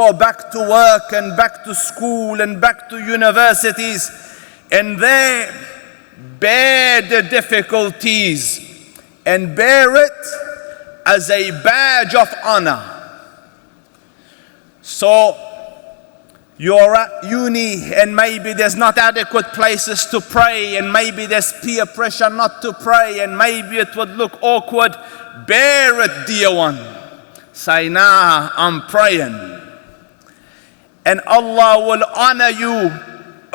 go back to work and back to school and back to universities, and they bear the difficulties and bear it as a badge of honor. So you're at uni and maybe there's not adequate places to pray, and maybe there's peer pressure not to pray, and maybe it would look awkward. Bear it, dear one. Say, nah, I'm praying. And Allah will honor you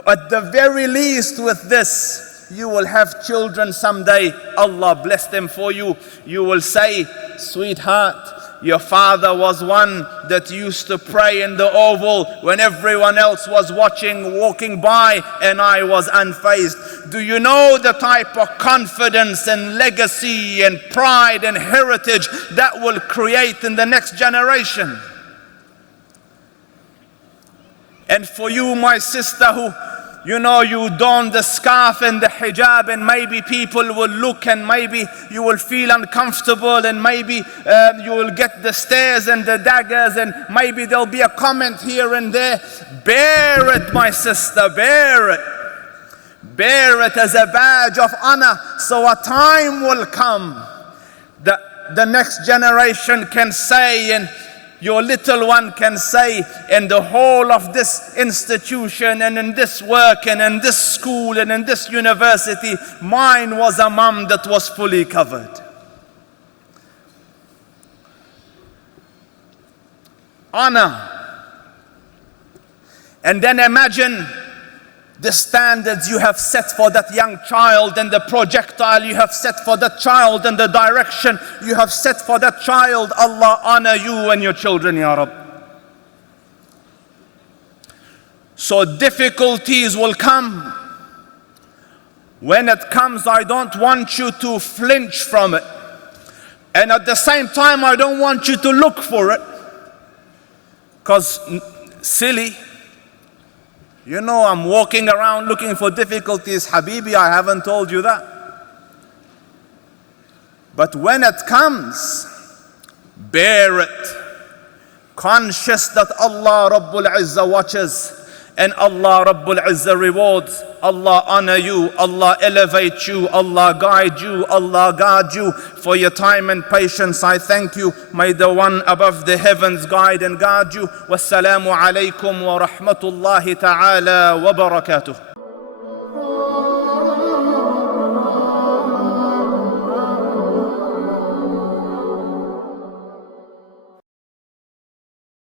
at the very least with this. You will have children someday. Allah bless them for you. You will say, sweetheart, your father was one that used to pray in the oval when everyone else was watching, walking by, and I was unfazed. Do you know the type of confidence and legacy and pride and heritage that will create in the next generation? And for you, my sister, who you don the scarf and the hijab, and maybe people will look, and maybe you will feel uncomfortable, and maybe you will get the stares and the daggers, and maybe there'll be a comment here and there. Bear it, my sister, bear it. Bear it as a badge of honor, so a time will come that the next generation can say, and your little one can say, in the whole of this institution and in this work and in this school and in this university, mine was a mum that was fully covered. Honor. And then imagine the standards you have set for that young child, and the projectile you have set for that child, and the direction you have set for that child. Allah honor you and your children, Ya Rab. So difficulties will come. When it comes, I don't want you to flinch from it. And at the same time, I don't want you to look for it. Because silly. You know, I'm walking around looking for difficulties. Habibi, I haven't told you that. But when it comes, bear it. Conscious that Allah Rabbul Izzah watches, and Allah Rabbul Izzah rewards. Allah honor you, Allah elevate you, Allah guide you, Allah guard you. For your time and patience, I thank you. May the one above the heavens guide and guard you. Wassalamu alaikum wa rahmatullahi ta'ala wa barakatuh.